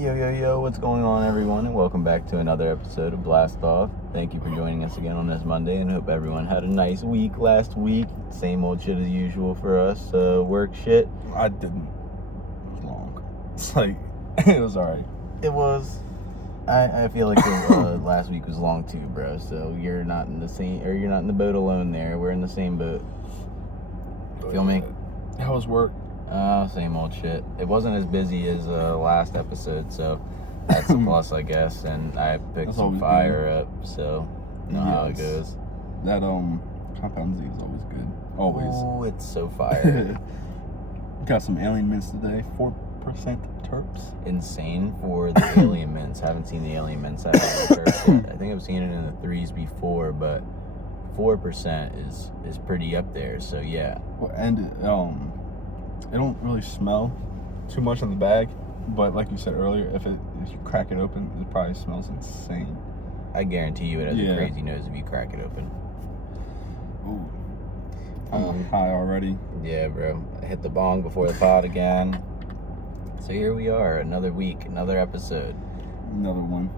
Yo, what's going on, everyone, and welcome back to another episode of Blast Off. Thank you for joining us again on this Monday, and hope everyone had a nice week last week. Same old shit as usual for us, work shit. I didn't. It was long. It's like, it was alright. It was. I feel like last week was long too, bro, so you're not in the boat alone there. We're in the same boat. Feel me? How was work? Same old shit. It wasn't as busy as last episode, so that's a plus, I guess. And I picked some fire up, so you know how it goes. That compound Z is always good. Always. Oh, it's so fire. Got some alien mints today. 4% terps. Insane for the alien mints. Haven't seen the alien mints have terps yet. I think I've seen it in the 3s before, but 4% is pretty up there. So yeah. Well, and it don't really smell too much in the bag, but like you said earlier, if you crack it open, it probably smells insane. I guarantee you it has a crazy nose if you crack it open. Ooh. I'm high already. Yeah, bro. I hit the bong before the pod again. So here we are, another week, another episode. Another one.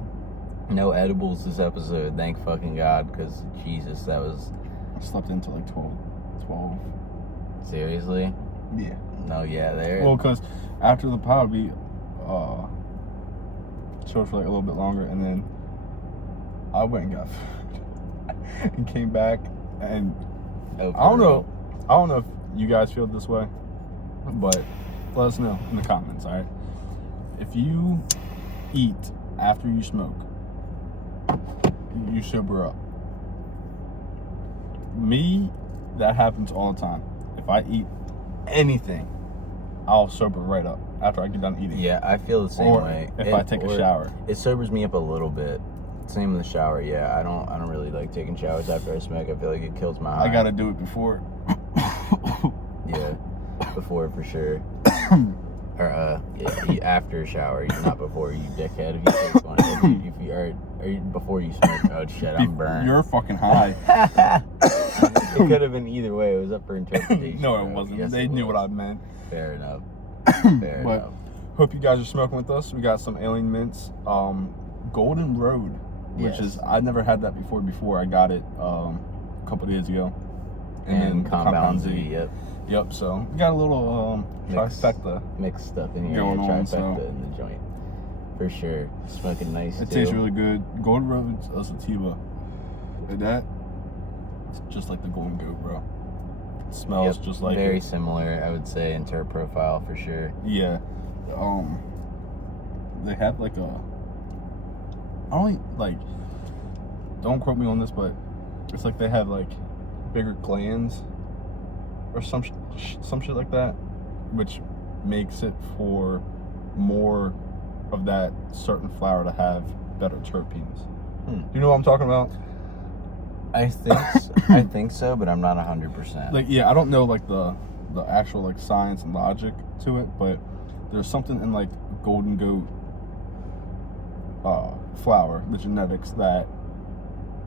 No edibles this episode, thank fucking God, because Jesus, that was... I slept until like 12. Seriously? Yeah. No, yeah, there. Well, because after the pod, we chilled for like a little bit longer, and then I went and got food and came back, and I don't know if you guys feel this way, but let us know in the comments, all right? If you eat after you smoke, you sober up. Me, that happens all the time. If I eat anything, I'll sober right up after I get done eating. Yeah, I feel the same way. If I take a shower, it sobers me up a little bit. Same with the shower. Yeah, I don't really like taking showers after I smoke. I feel like it kills my high. I gotta do it before. Yeah, before for sure. Or after a shower, not before, you dickhead. If you take one, if you are before you smoke. Oh shit, I'm burned. You're fucking high. It could have been either way. It was up for interpretation. No, it wasn't. Yes, they knew what I meant. Fair enough. Fair but enough. Hope you guys are smoking with us. We got some alien mints. Golden Road, which is I never had that before. I got it a couple days ago. And Compound Z. Yep. So we got a little trifecta mixed stuff in here. Going on, trifecta in the joint. For sure. Smoking nice. It tastes really good. Golden Road's a sativa. And that, it's just like the Golden Goat, bro. It smells just like very similar, I would say, in terp profile for sure. Yeah. They have like don't quote me on this, but it's like they have like bigger glands or some shit like that, which makes it for more of that certain flower to have better terpenes. Do you know what I'm talking about? I think so, but I'm not 100%. Like, yeah, I don't know like the actual like science and logic to it, but there's something in like Golden Goat flower, the genetics, that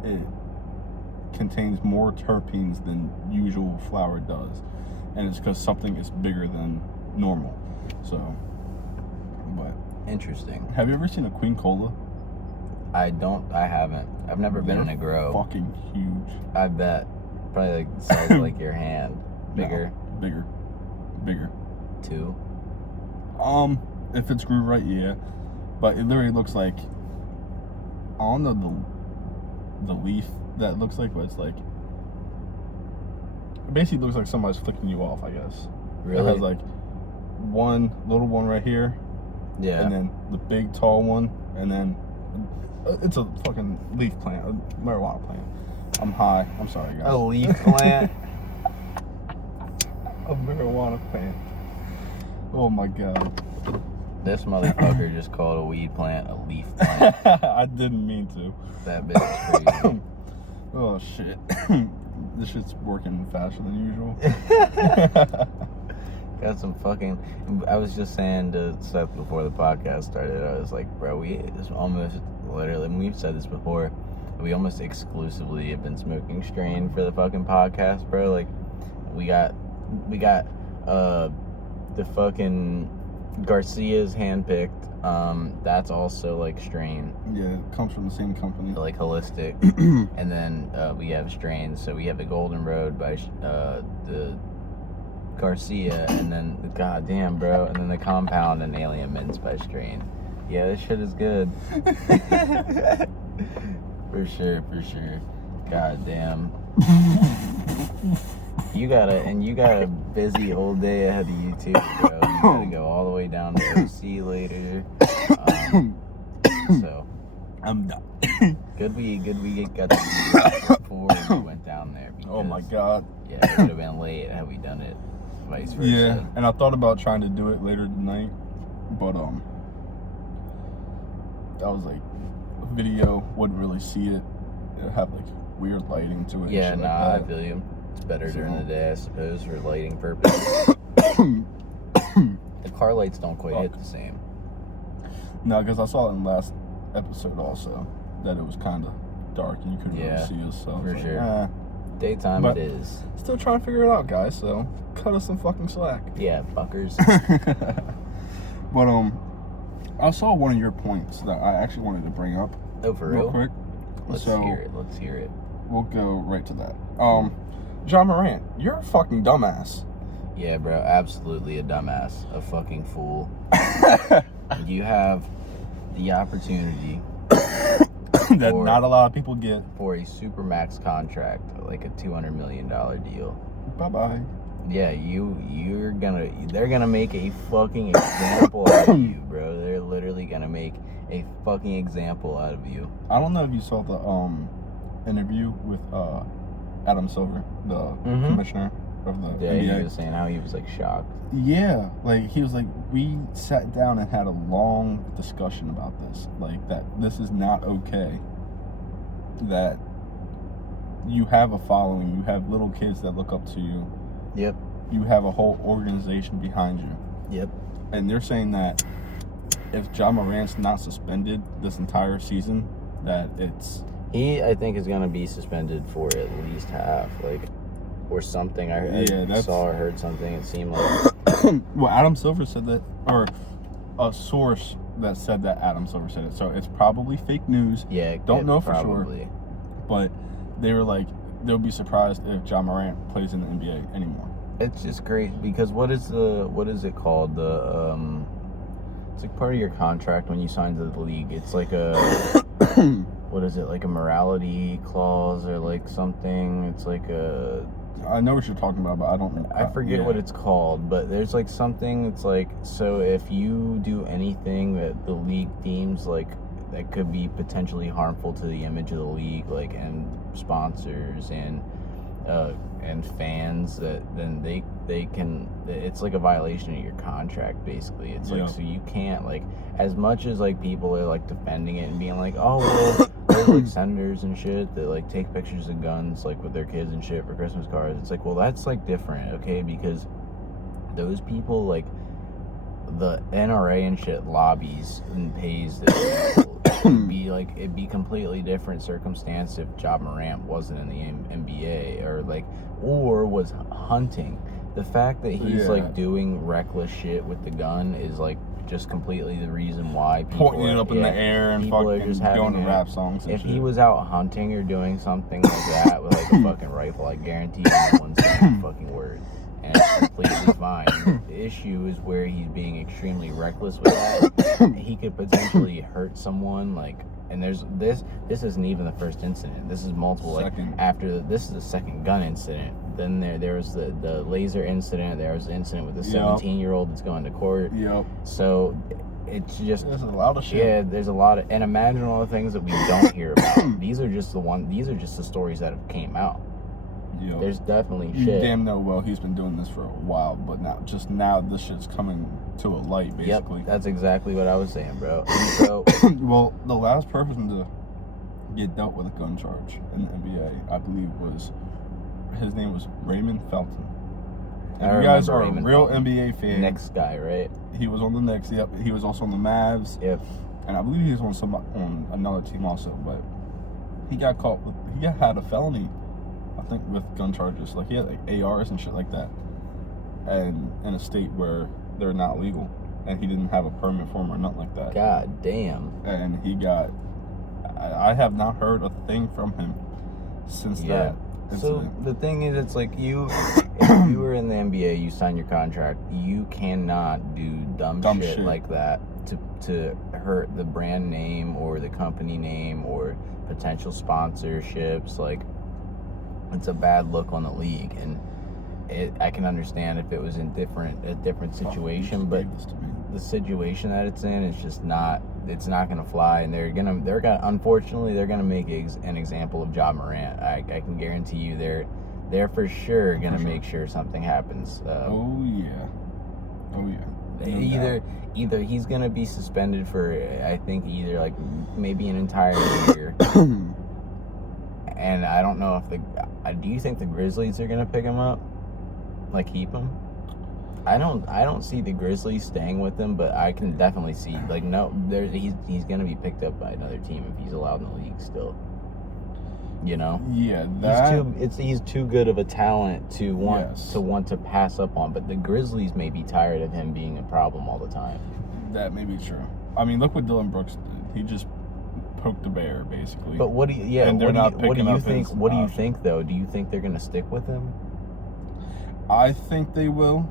it contains more terpenes than usual flower does, and it's because something is bigger than normal. So, but interesting. Have you ever seen a Queen Cola? I haven't. I've never been in a grow. Fucking huge. I bet. Probably like the size of like your hand. Bigger. No, bigger. 2. If it's grew right, yeah. But it literally looks like, I don't know the leaf that looks like, but it's like, it basically looks like somebody's flicking you off, I guess. Really? It has like one little one right here. Yeah. And then the big tall one, and then it's a fucking leaf plant, a marijuana plant. I'm high. I'm sorry, guys. A leaf plant? A marijuana plant. Oh my god. This motherfucker just called a weed plant a leaf plant. I didn't mean to. That bitch is crazy. Oh shit. This shit's working faster than usual. Got some fucking... I was just saying to Seth before the podcast started, I was like, bro, it's almost literally, and we've said this before, we almost exclusively have been smoking strain for the fucking podcast, bro. Like, we got the fucking Garcia's handpicked. That's also like strain, Yeah, it comes from the same company. like holistic. And then we have strains. So we have the Golden Road by the Garcia, and then goddamn bro, and then the Compound and Alien Mints by strain. Yeah, this shit is good. For sure. Goddamn. You got a busy old day ahead of you too, bro. You gotta go all the way down to OC later. So I'm done. good we got to do that before we went down there. Because, Oh my god. Yeah, it would have been late had we done it vice versa. Yeah, and I thought about trying to do it later tonight, but I was like, video wouldn't really see it. It'd have like weird lighting to it. Yeah, and shit nah, like I feel you. It's better during So- the day, I suppose, for lighting purposes. The car lights don't quite hit the same. No, because I saw it in the last episode also that it was kind of dark and you couldn't Yeah, really see us. So I was for like, sure. Daytime But- it is. Still trying to figure it out, guys. So cut us some fucking slack. Yeah, fuckers. But I saw one of your points that I actually wanted to bring up Oh, for real real? quick. Let's So hear it. Let's hear it. we'll go right to that. John Morant, you're a fucking dumbass. Yeah, bro, absolutely a dumbass. A fucking fool. You have the opportunity That Or- not a lot of people get. for a supermax contract, like a $200 million deal. Bye bye. Yeah, they're gonna make a fucking example out of you, bro. They're literally gonna make a fucking example out of you. I don't know if you saw the interview with Adam Silver, the Mhm. commissioner of the Yeah, he NBA. was saying how he was like shocked. Yeah, like he was like, we sat down and had a long discussion about this. Like that this is not okay. That you have a following, you have little kids that look up to you, Yep. you have a whole organization behind you. Yep. And they're saying that if John Morant's not suspended this entire season, that it's He, I think, is gonna be suspended for at least half, like, or something. I that's- saw or heard something. It seemed like well, Adam Silver said that, or a source that said that Adam Silver said it. So it's probably fake news. yeah. Don't know for sure. probably. But they were like, they'll be surprised if John Morant plays in the NBA anymore. It's just great because what is it called? It's like part of your contract when you sign to the league. It's like a what is it, like a morality clause or like something? It's like a I know what you're talking about, but I don't know. I forget what it's called, but there's like something that's like, so if you do anything that the league deems like that could be potentially harmful to the image of the league, like, and sponsors and fans, that then they can, it's like a violation of your contract basically. It's like, so you can't, like, as much as like people are like defending it and being like, oh well, there's like senators and shit that like take pictures of guns like with their kids and shit for Christmas cards. It's like, well, that's like different, okay, because those people, like the NRA and shit lobbies and pays those people. It'd be completely different circumstance if Ja Morant wasn't in the NBA or was hunting. The fact that he's like doing reckless shit with the gun is like just completely the reason why people pointing it up in the air and fucking going to rap songs and if shit. he was out hunting or doing something like that with like a fucking rifle, I guarantee no one's saying a fucking word. And it's completely fine. The issue is where he's being extremely reckless with that. He could potentially hurt someone, like, and this isn't even the first incident. This is multiple. This is the second gun incident. Then there was the laser incident. There was the incident with the 17-year-old that's going to court. Yep. So it's just, there's a lot of shit. yeah, there's a lot of, and imagine all the things that we don't hear about. These are just the stories that have came out. Yep. There's definitely You shit. damn know well he's been doing this for a while, but now this shit's coming to a light, basically. Yep, that's exactly what I was saying, bro. And so, well, the last person to get dealt with a gun charge in the NBA, I believe, his name was Raymond Felton. If you guys are a real NBA fan, Knicks guy, right? he was on the Knicks. Yep, he was also on the Mavs. Yep. And I believe he was on another team also, but he got caught with, he had a felony, I think, with gun charges. Like, he had like ARs and shit like that, and in a state where they're not legal. and he didn't have a permit for him or nothing like that. God damn. And he got. I have not heard a thing from him since that incident. So the thing is, it's like if you were in the NBA, you sign your contract, you cannot do dumb shit like that to hurt the brand name or the company name or potential sponsorships. Like, it's a bad look on the league, and I can understand if it was in a different situation, but the situation that it's in is just not. It's not gonna fly, and unfortunately they're gonna make an example of Ja Morant. I can guarantee you they're for sure gonna make sure something happens. Oh yeah. No Either he's gonna be suspended for, I think, either like maybe an entire year. And I don't know if do you think the Grizzlies are gonna pick him up, like keep him? I don't see the Grizzlies staying with him, but I can definitely see he's gonna be picked up by another team if he's allowed in the league still. You know? Yeah, he's too good of a talent to want to pass up on. But the Grizzlies may be tired of him being a problem all the time. That may be true. I mean, look what Dylan Brooks did. He just poked the bear, basically. But what do you think though? Do you think they're gonna stick with him? I think they will.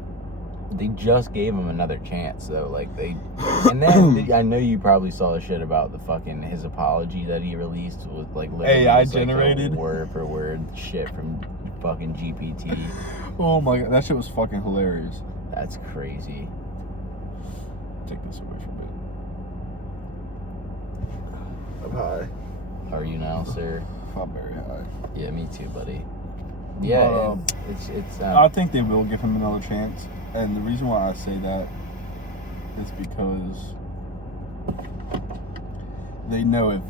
They just gave him another chance though, and then I know you probably saw the shit about his apology that he released with literally AI generated word for word shit from fucking GPT. Oh my god, that shit was fucking hilarious. That's crazy. Take this away from me. I'm high. How are you now, sir? I'm very high. Yeah, me too, buddy. Yeah, it's. I think they will give him another chance. And the reason why I say that is because they know if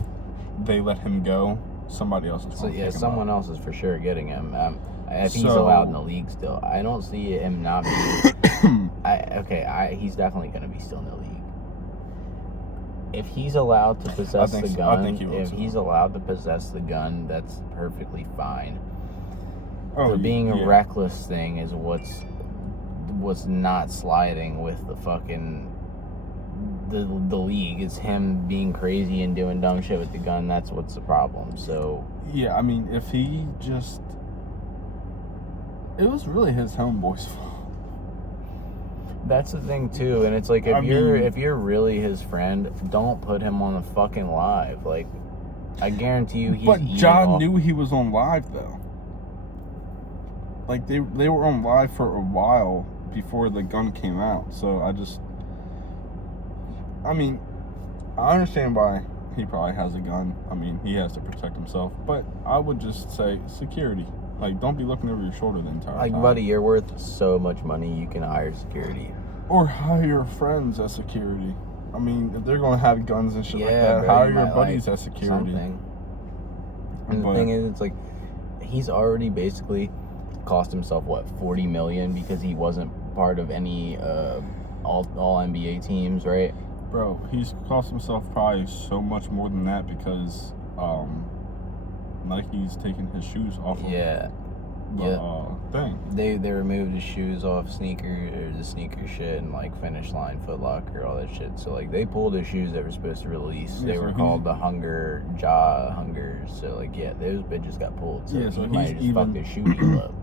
they let him go, somebody else is going to pick him up. Someone else is for sure getting him. I think he's allowed in the league still. I don't see him not being... he's definitely going to be still in the league. If he's allowed to possess the gun, he's allowed to possess the gun, that's perfectly fine. The being a reckless thing is what's not sliding with the fucking the league. Is him being crazy and doing dumb shit with the gun. That's what's the problem. So yeah, I mean, if he just, it was really his homeboy's fault. That's the thing too, and it's like if you're really his friend, don't put him on the fucking live. Like, I guarantee you, he's. But John knew he was on live though. Like they were on live for a while before the gun came out, so I mean, I understand why he probably has a gun. I mean, he has to protect himself, but I would just say security. Like, don't be looking over your shoulder the entire time. Like, buddy, you're worth so much money, you can hire security. Or hire friends as security. I mean, if they're going to have guns and shit like that, hire your buddies as security. Something. And the thing is, it's like, he's already basically cost himself, $40 million because he wasn't part of any all NBA teams, right? Bro, he's cost himself probably so much more than that because Nike's taking his shoes off of the thing. They removed his shoes off the sneaker shit and Finish Line, Foot Locker, all that shit. So they pulled his shoes that were supposed to release. They were called the Jaw Hungers. So those bitches got pulled. So he might have just fucked his shoe deal up.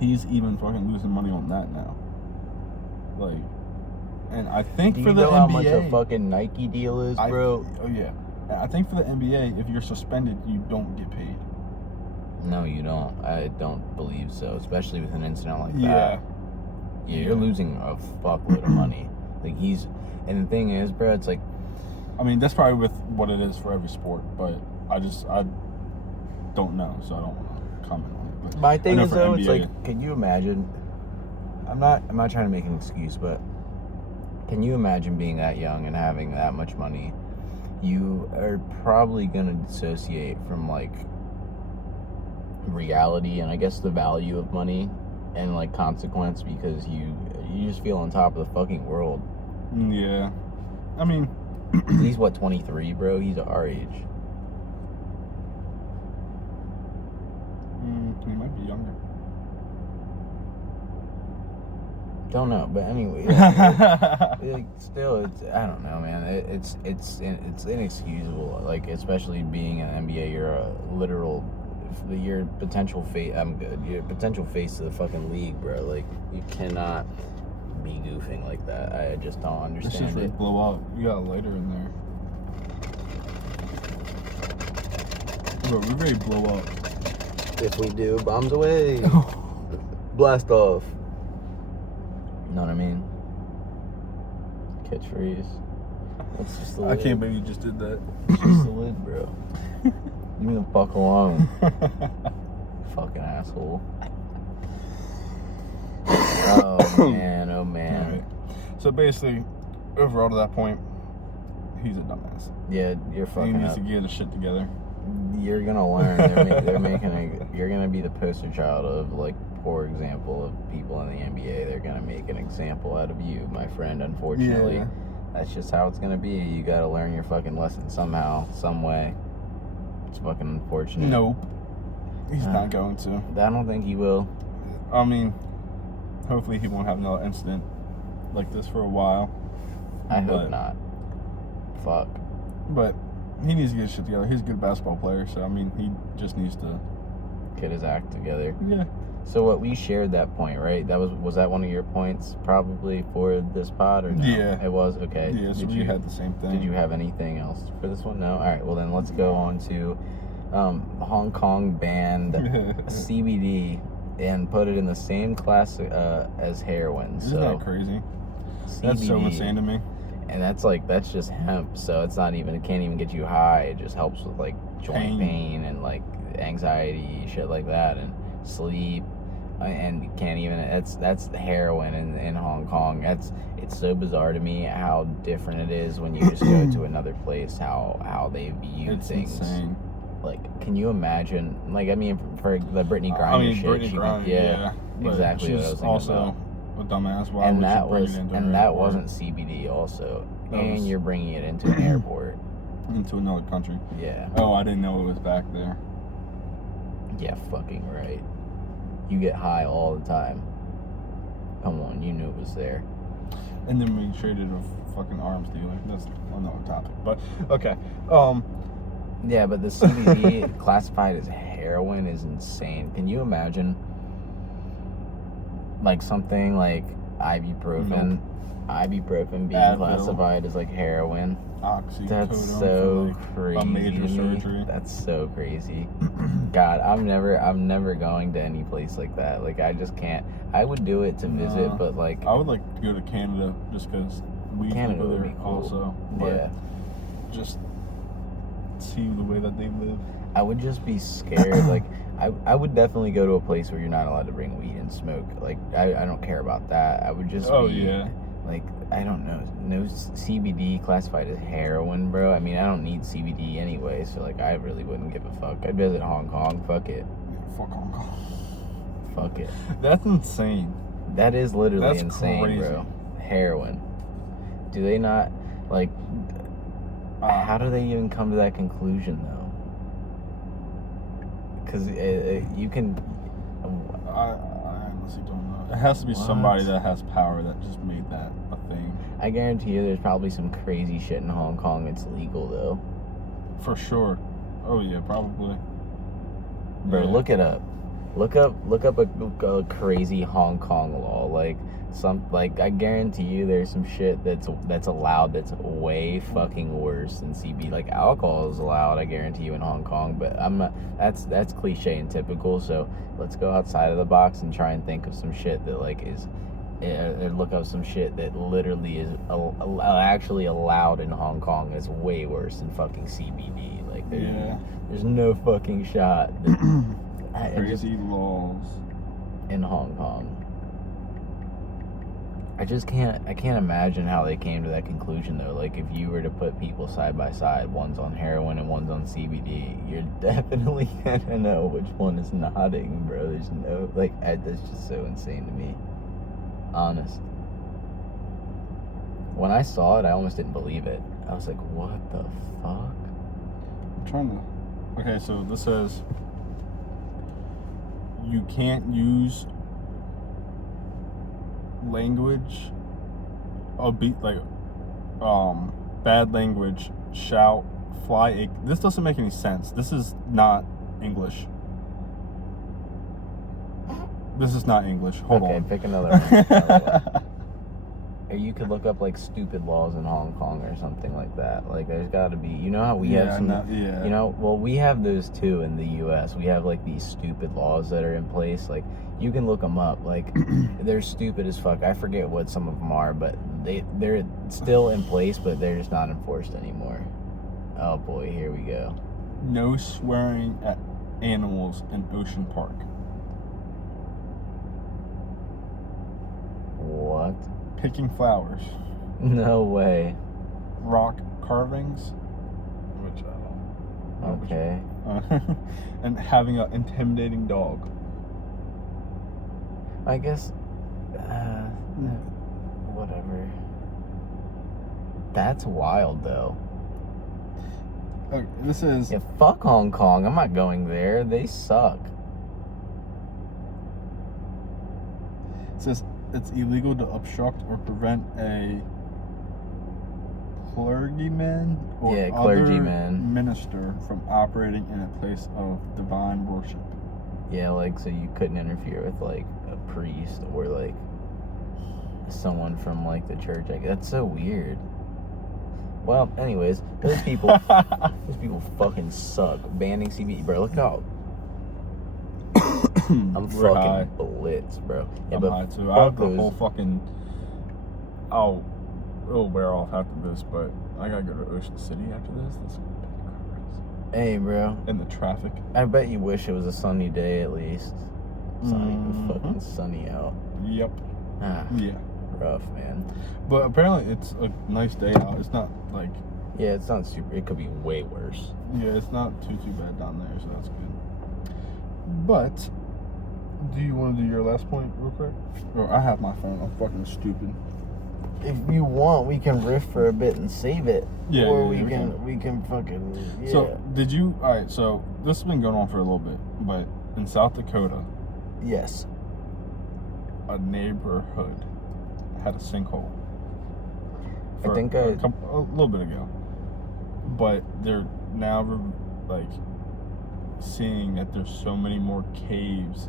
He's even fucking losing money on that now. And I think for the NBA... Do you know how much a fucking Nike deal is, bro? Oh, yeah. I think for the NBA, if you're suspended, you don't get paid. No, you don't. I don't believe so, especially with an incident like that. Yeah, you're losing a fuckload of money. And the thing is, bro, it's like... I mean, that's probably with what it is for every sport, but I don't know, so I don't want to comment on it. But my thing is, though, NBA, it's can you imagine... I'm not trying to make an excuse, but can you imagine being that young and having that much money? You are probably going to dissociate from, reality and I guess the value of money and, consequence because you just feel on top of the fucking world. Yeah. I mean... He's, 23, bro? He's our age. He might be younger. Don't know, but anyway, still, it's I don't know, man. It's inexcusable. Like, especially being in the NBA, you're a literal, your potential face. I'm good. You're potential face of the fucking league, bro. Like, you cannot be goofing like that. I just don't understand This is it. blow out. You got a lighter in there. Bro, we're ready to blow up. If we do, bombs away. Blast off. You know what I mean? Catchphrase. That's just the lid. I can't believe you just did that. It's just the lid, bro. Leave me the fuck alone. Fucking asshole. Oh man, oh man. Right. So basically, overall to that point, he's a dumbass. Yeah, you're He fucking needs up. to get his shit together. You're gonna learn. They're making you're gonna be the poster child of, like, poor example of people in the NBA. They're gonna make an example out of you, my friend. Unfortunately, Yeah. that's just how it's gonna be. You gotta learn your fucking lesson somehow, some way. It's fucking unfortunate. Nope. He's not going to. I don't think he will. I mean, hopefully he won't have another incident like this for a while. I But- hope not. Fuck. But he needs to get his shit together. He's a good basketball player, so I mean, he just needs to. Get his act together. Yeah. So what we shared that point, right? That was that one of your points probably for this pod or no? Yeah. It was? Okay. Yeah. So we had the same thing. Did you have anything else for this one? No? All right. Well, then let's go on to Hong Kong banned CBD and put it in the same class as heroin. Isn't So that crazy? CBD, That's so insane to me. and that's just hemp. So it's not even, it can't even get you high. It just helps with, like, joint pain and, like, anxiety, shit like that, and sleep. And you can't even, that's the heroin in Hong Kong. It's so bizarre to me how different it is when you just go to another place, how they view It's things. insane. Like, can you imagine? Like, I mean, for the Brittany Griner I mean, shit, Brittany Griner, yeah, but exactly what I was she's thinking also about. a dumbass. Why And would that you bring was, it into and an that airport? wasn't CBD also, That and was- you're bringing it into an airport. into another country. Yeah, Oh, I didn't know it was back there. yeah, fucking right. You get high all the time. Come on, you knew it was there. And then we traded a fucking arms dealer. That's another topic. But okay. Yeah, but the CBD classified as heroin is insane. Can you imagine, like, something like ibuprofen, being Advil. classified as, like, heroin? Oxycodone That's so for, like, crazy. a major to me. surgery. That's so crazy. God, I'm never going to any place like that. Like, I just can't. I would do it to visit, Nah. but, like, I would like to go to Canada just because we Canada go would there be cool. also. But yeah, just see the way that they live. I would just be scared. Like, I would definitely go to a place where you're not allowed to bring weed and smoke. Like, I don't care about that. I would just Oh be, yeah. like, I don't know, no CBD classified as heroin, bro. I mean, I don't need CBD anyway, so, like, I really wouldn't give a fuck. I'd visit Hong Kong. Fuck it. Fuck Hong Kong. Fuck it. That's insane. That is literally That's insane, crazy. bro. Heroin. Do they not, like, how do they even come to that conclusion, though? Because you can... I honestly don't know. It has to be What? somebody that has power that just made that a thing. I guarantee you there's probably some crazy shit in Hong Kong that's legal, though. For sure. Oh yeah, probably. Bro, Yeah. look it up. Look up a crazy Hong Kong law. Like, I guarantee you there's some shit that's allowed that's way fucking worse than CBD. Like, alcohol is allowed, I guarantee you, in Hong Kong, but I'm not, that's cliche and typical, so let's go outside of the box and try and think of some shit that, like, is look up some shit that literally is actually allowed in Hong Kong is way worse than fucking CBD. Like, there's no fucking shot that I just, Crazy laws. in Hong Kong. I can't imagine how they came to that conclusion, though. Like, if you were to put people side by side, one's on heroin and one's on CBD, you're definitely gonna know which one is nodding, bro. There's no, like, that's just so insane to me. Honest. When I saw it, I almost didn't believe it. I was like, what the fuck? I'm trying to. Okay, so this says you can't use language, bad language, shout, fly. This doesn't make any sense. This is not English. This is not English. Hold on. Okay, pick another one. Or you could look up like stupid laws in Hong Kong or something like that. Like there's got to be. You know how we have some. You know, well we have those too in the U.S. We have like these stupid laws that are in place. Like you can look them up. Like they're stupid as fuck. I forget what some of them are, but they're still in place, but they're just not enforced anymore. Oh boy, here we go. No swearing at animals in Ocean Park. What? Picking flowers. No way. Rock carvings, which I don't know. Okay. And having an intimidating dog. I guess, whatever. That's wild, though. Okay, this is... Yeah, fuck Hong Kong. I'm not going there. They suck. It says it's illegal to obstruct or prevent a clergyman or other minister from operating in a place of divine worship. Yeah, like, so you couldn't interfere with, like, a priest or, like, someone from, like, the church. Like, that's so weird. Well, anyways, those people fucking suck. Banning CBD, bro, look out. I'm fucking high. blitz, bro. Yeah, I'm but high too. I have the whole fucking... It'll wear off after this, but I gotta go to Ocean City after this. This is gonna be crazy. Hey, bro. And the traffic. I bet you wish it was a sunny day at least. It's not even fucking sunny out. Yep. Ah, yeah. Rough, man. But apparently it's a nice day out. It's not like... Yeah, it's not super... It could be way worse. Yeah, it's not too bad down there, so that's good. But, do you want to do your last point real quick? Or I have my phone. I'm fucking stupid. If you want, we can riff for a bit and save it. Yeah, or we can fucking... Yeah. So, did you... Alright, so, this has been going on for a little bit, but in South Dakota... Yes. A neighborhood had a sinkhole. I think a little bit ago. But they're now, like, seeing that there's so many more caves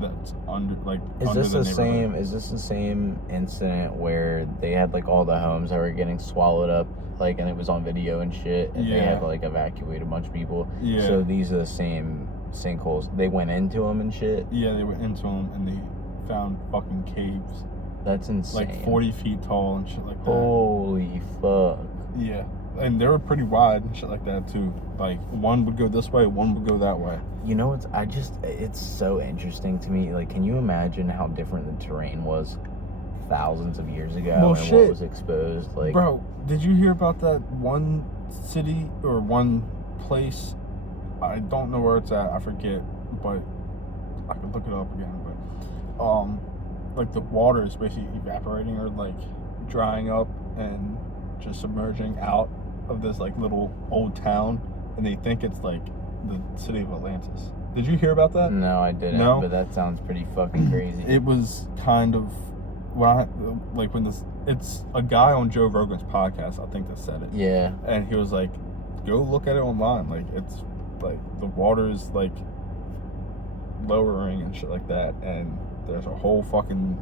that's under the neighborhood. Is this the same incident where they had like all the homes that were getting swallowed up, like, and it was on video and shit, and they had to like evacuate a bunch of people? Yeah. So these are the same sinkholes. They went into them and shit. Yeah, they went into them and they found fucking caves. That's insane. Like 40 feet tall and shit like that. Holy fuck. Yeah. And they were pretty wide and shit like that too. Like one would go this way, one would go that way. You know, it's so interesting to me. Like, can you imagine how different the terrain was thousands of years ago and what was exposed? Like, bro, did you hear about that one city or one place? I don't know where it's at. I forget, but I could look it up again. But like the water is basically evaporating or like drying up and just submerging out of this like little old town, and they think it's like the city of Atlantis. Did you hear about that? No, I didn't. No? But that sounds pretty fucking crazy. It was kind of it's a guy on Joe Rogan's podcast, I think, that said it. Yeah. And he was like, go look at it online. Like, it's like the water is like lowering and shit like that, and there's a whole fucking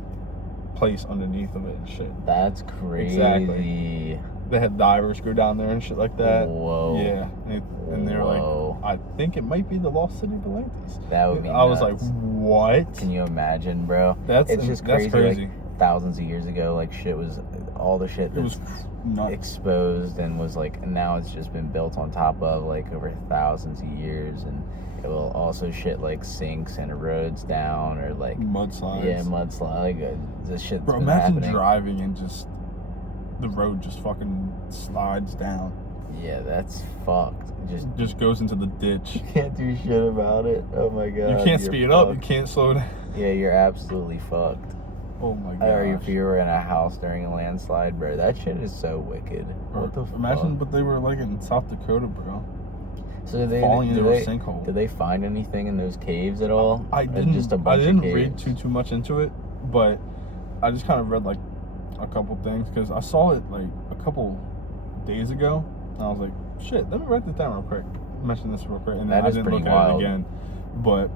place underneath of it and shit. That's crazy. Exactly. They had divers go down there and shit like that. Whoa. Yeah. And they're like, I think it might be the lost city of Atlantis. That would be I was like, what? Can you imagine, bro? It's just crazy. That's crazy. Like, thousands of years ago, like, shit was... All the shit that was exposed and was like... And now it's just been built on top of, like, over thousands of years. And it will also shit, like, sinks and erodes down or, like... Mudslides. Yeah, mudslide. Like, the shit's bro, been imagine happening. driving and just... The road just fucking slides down. Yeah, that's fucked. Just goes into the ditch. You can't do shit about it. Oh my god. You can't speed up. You can't slow down. Yeah, you're absolutely fucked. Oh my god. Or if you were in a house during a landslide, bro, that shit is so wicked. What the fuck? Imagine what they were like in South Dakota, bro. So did they sinkhole. Did they find anything in those caves at all? I didn't. Just a bunch I didn't of caves? read too much into it, but I just kind of read like a couple things because I saw it like a couple days ago, and I was like, shit, let me write this down real quick. Mention this real quick, and then I didn't look at it again. But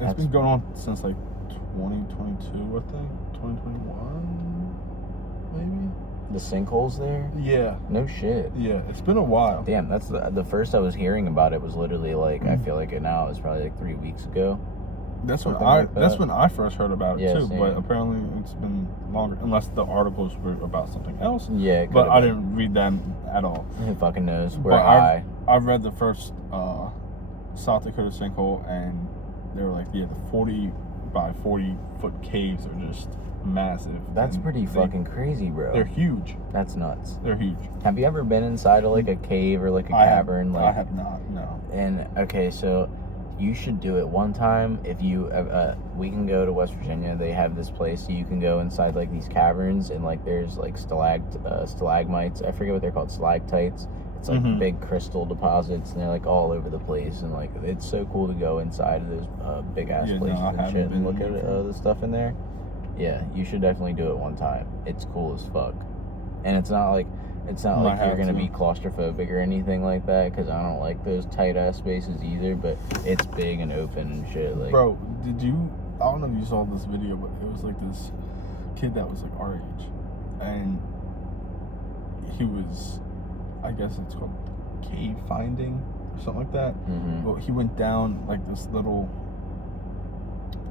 it's been going on since like 2022, I think 2021, maybe. The sinkholes there? Yeah. No shit. Yeah, it's been a while. Damn, that's the first I was hearing about it was literally like I feel like it now is probably like 3 weeks ago. That's when Something when I first heard about it too. same. But apparently it's been longer, unless the articles were about something else. Yeah, but I didn't read them at all. Who fucking knows? We're But high. I read the first South Dakota sinkhole, and they were like, the 40 by 40 foot caves are just massive. That's pretty fucking crazy, bro. They're huge. That's nuts. They're huge. Have you ever been inside of like a cave or like a cavern? I have not. No. And okay, so you should do it one time. If you, we can go to West Virginia. They have this place so you can go inside like these caverns, and like there's like stalagmites. I forget what they're called, stalactites. It's like big crystal deposits, and they're like all over the place. And like it's so cool to go inside of those big ass places and shit and look at the stuff in there. Yeah, you should definitely do it one time. It's cool as fuck, and it's not like you're gonna be claustrophobic or anything like that, because I don't like those tight ass spaces either. But it's big and open and shit. Like, bro, did you? I don't know if you saw this video, but it was like this kid that was like our age, and he was, I guess it's called cave finding or something like that. But he went down like this little.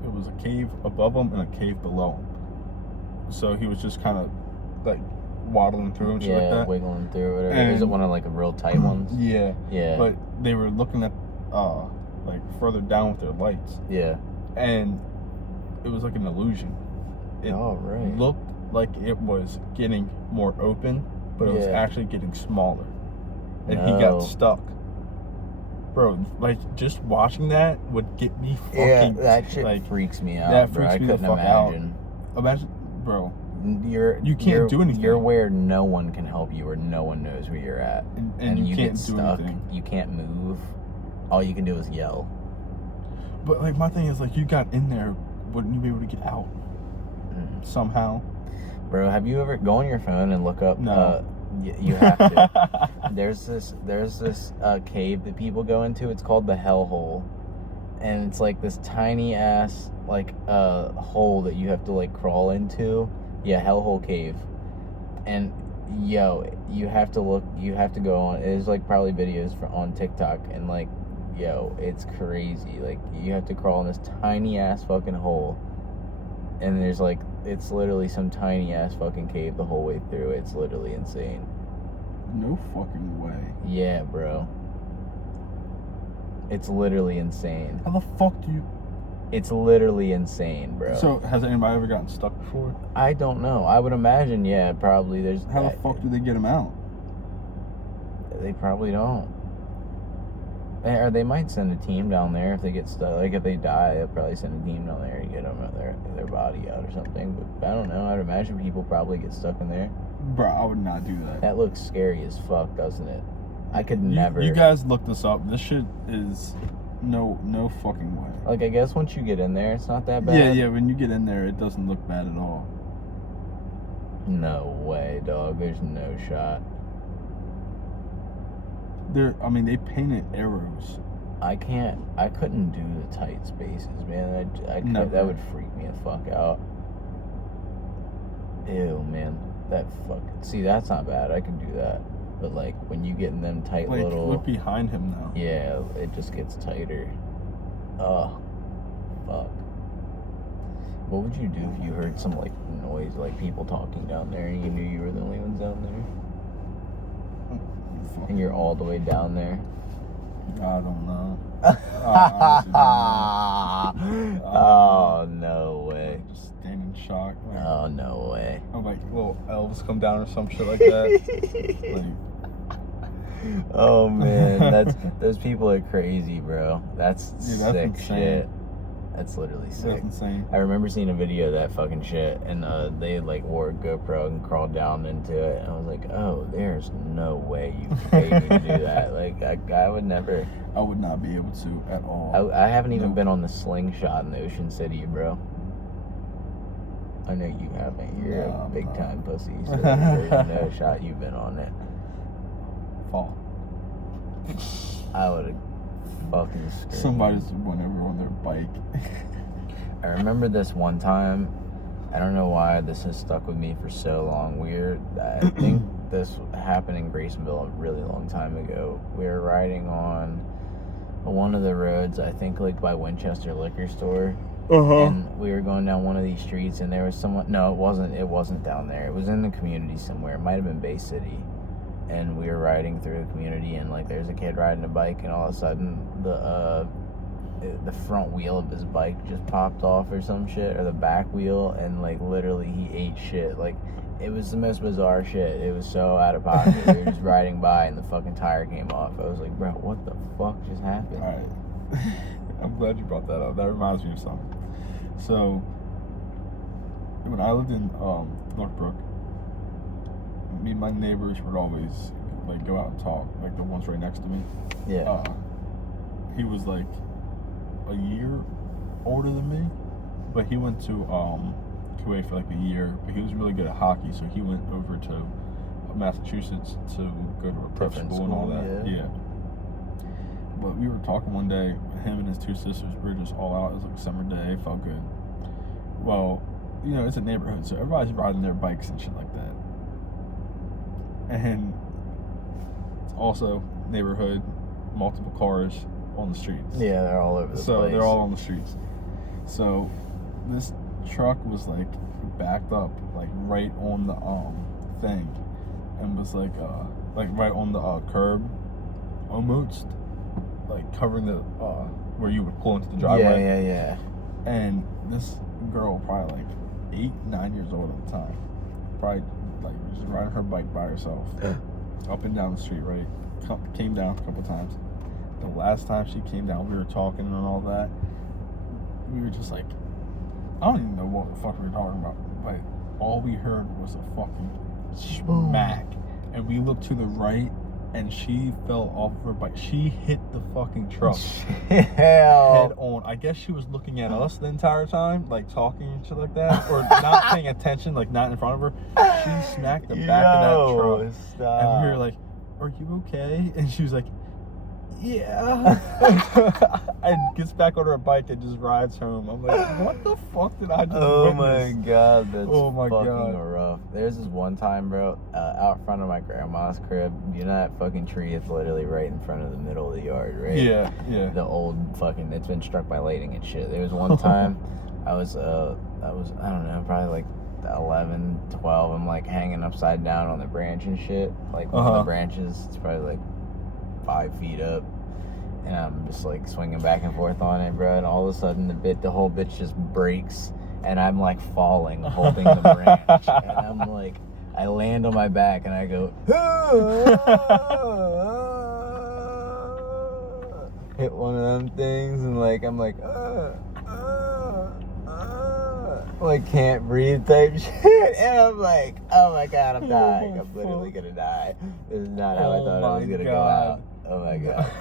It was a cave above him and a cave below him. So he was just kind of like waddling through and shit like that. Wiggling through or whatever. Is it one of like the real tight ones? Yeah. Yeah. But they were looking at like further down with their lights. Yeah. And it was like an illusion. It looked like it was getting more open, but it was actually getting smaller. And he got stuck. Bro, like, just watching that would get me fucking... Yeah, that shit like, freaks me out, that bro. freaks I me the couldn't fuck imagine. out. Imagine, bro. You can't do anything. You're where no one can help you, or no one knows where you're at. And you can't get stuck. Do anything. You can't move. All you can do is yell. But, like, my thing is, like, you got in there, wouldn't you be able to get out? Somehow? Bro, have you ever... Go on your phone and look up... No. You have to. There's this cave that people go into. It's called the Hellhole, and it's like this tiny ass like hole that you have to like crawl into. Yeah, Hellhole Cave. And yo, you have to go on. There's like probably videos on TikTok, and like, yo, it's crazy. Like, you have to crawl in this tiny ass fucking hole, and there's like, it's literally some tiny ass fucking cave the whole way through. It's literally insane. No fucking way. Yeah, bro. It's literally insane. How the fuck do you... It's literally insane, bro. So, has anybody ever gotten stuck before? I don't know. I would imagine, yeah, probably there's... How the fuck do they get them out? They probably don't. Or they might send a team down there if they get stuck. Like, if they die, they'll probably send a team down there to get them their body out or something. But I don't know. I'd imagine people probably get stuck in there. Bro, I would not do that. That looks scary as fuck, doesn't it? I could never... You guys look this up. This shit is no fucking way. Like, I guess once you get in there, it's not that bad. Yeah, when you get in there, it doesn't look bad at all. No way, dog. There's no shot. They painted arrows. I couldn't do the tight spaces, man. That would freak me the fuck out. Ew, man. See, that's not bad. I can do that. But like, when you get in them tight little... Look behind him now. Yeah, it just gets tighter. Oh, fuck. What would you do if you heard some like noise, like people talking down there, and you knew you were the only ones down there? And you're all the way down there? I don't know. Oh, no way. Just stand in shock. Like, oh, no way. I'm like, little elves come down or some shit like that. Like, oh, man. Those people are crazy, bro. That's sick insane. shit. That's literally sick. That's insane. I remember seeing a video of that fucking shit, and they like wore a GoPro and crawled down into it, and I was like, oh, there's no way you paid me to do that. Like, I would never. I would not be able to at all. I haven't even been on the slingshot in the Ocean City, bro. I know you haven't. You're No, a I'm big not. time pussy, so there's no shot you've been on it. Fall. I would have fucking screamed. Somebody's whenever on their bike. I remember this one time. I don't know why this has stuck with me for so long. I think this happened in Graysonville a really long time ago. We were riding on one of the roads, I think like by Winchester Liquor Store. And we were going down one of these streets, and there was someone. No, it wasn't down there. It was in the community somewhere. It might have been Bay City. And we were riding through the community, and like there's a kid riding a bike, and all of a sudden the front wheel of his bike just popped off or some shit, or the back wheel, and like literally he ate shit. Like it was the most bizarre shit. It was so out of pocket. We were just riding by, and the fucking tire came off. I was like, bro, what the fuck just happened? All right. I'm glad you brought that up. That reminds me of something. So, when I lived in Northbrook, me and my neighbors would always like go out and talk. Like the ones right next to me. Yeah. He was like a year older than me, but he went to Kuwait for like a year. But he was really good at hockey, so he went over to Massachusetts to go to a prep school and all that. Yeah. But we were talking one day, him and his two sisters, we were just all out. It was like a summer day, it felt good. Well, you know, it's a neighborhood, so everybody's riding their bikes and shit like that. And it's also neighborhood, multiple cars on the streets. Yeah, they're all over the place. So they're all on the streets. So this truck was like backed up, like right on the thing, and was like right on the curb, almost. Like covering the where you would pull into the driveway. Yeah. And this girl, probably like 8, 9 years old at the time, probably like just riding her bike by herself, up and down the street. Right, came down a couple times. The last time she came down, we were talking and all that. We were just like, I don't even know what the fuck we were talking about, but all we heard was a fucking smack, and we looked to the right. And she fell off of her bike. She hit the fucking truck head on. I guess she was looking at us the entire time, like talking and shit like that, or not paying attention, like not in front of her. She smacked the back of that truck, stop. and we were like, "Are you okay?" And she was like, "Yeah." And gets back on her bike and just rides home. I'm like, "What the fuck did I just witness?" My god, that's fucking God. rough. There's this one time, bro, out front of my grandma's crib. You know that fucking tree is literally right in front of the middle of the yard, right? Yeah. The old fucking, it's been struck by lightning and shit. There was one time I was I don't know, probably like 11, 12. I'm like hanging upside down on the branch and shit. Like one of the branches, it's probably like 5 feet up. And I'm just like swinging back and forth on it, bro. And all of a sudden the whole bitch just breaks, and I'm like falling, holding the branch. And I'm like, I land on my back and I go, hit one of them things, and like I'm like, like can't breathe type shit. And I'm like, oh my god, I'm dying. I'm literally gonna die. This is not how I thought I was gonna go out. Oh my god.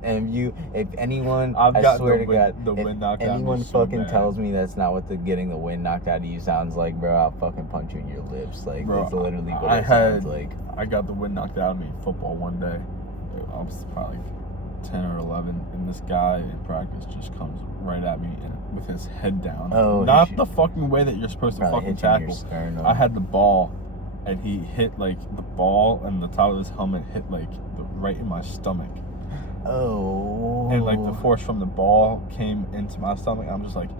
And if anyone, I swear to God, if anyone fucking tells me that's not what getting the wind knocked out of you sounds like, bro, I'll fucking punch you in your lips. Like, bro, that's literally what it sounds like. I got the wind knocked out of me in football one day. I was probably 10 or 11, and this guy in practice just comes right at me with his head down. Oh, not the fucking way that you're supposed to fucking tackle. I had the ball, and he hit like the ball, and the top of his helmet hit like right in my stomach. Oh. And like the force from the ball came into my stomach. I'm just like,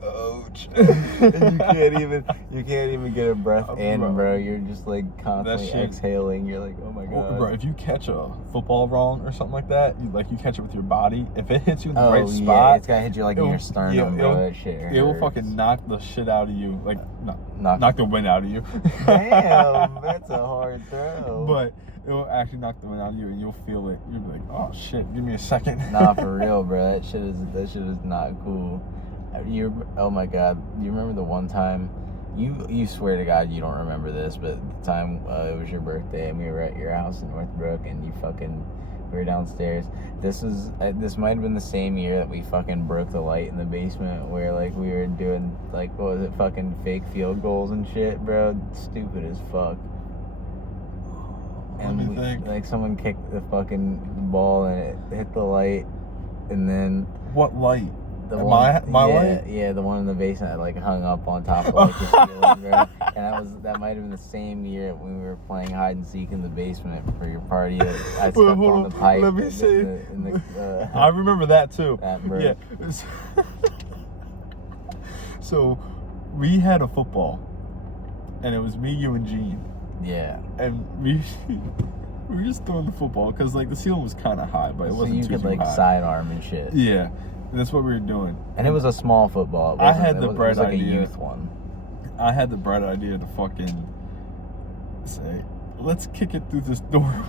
coach. you can't even get a breath in, bro. You're just like constantly exhaling. You're like, oh my god. Bro, if you catch a football wrong or something like that, you catch it with your body. If it hits you in the right spot, it's gotta hit you like in your sternum, bro. That shit hurts. It will fucking knock the shit out of you, like knock the wind out of you. Damn, that's a hard throw. But it will actually knock the wind out of you, and you'll feel it. You'll be like, oh shit, give me a second. Nah, for real, bro. That shit is not cool. Oh my god, do you remember the one time, you swear to God you don't remember this, but the time it was your birthday and we were at your house in Northbrook, and We were downstairs. This might have been the same year that we fucking broke the light in the basement, where like we were doing like, what was it, fucking fake field goals and shit, bro. Stupid as fuck. Let me think. Like someone kicked the fucking ball and it hit the light, and then What light? the my light? Yeah, the one in the basement that like hung up on top of like the ceiling, bro. And that might have been the same year when we were playing hide and seek in the basement for your party. That I stepped on the pipe. Let me see. I remember that too. That broke. Yeah. So we had a football, and it was me, you, and Gene. Yeah. And we were just throwing the football because like the ceiling was kind of high, but it wasn't so you could like high. sidearm and shit. Yeah, that's what we were doing. And it was a small football. I had the it bright was like idea. a youth one. I had the bright idea to fucking say, let's kick it through this doorway.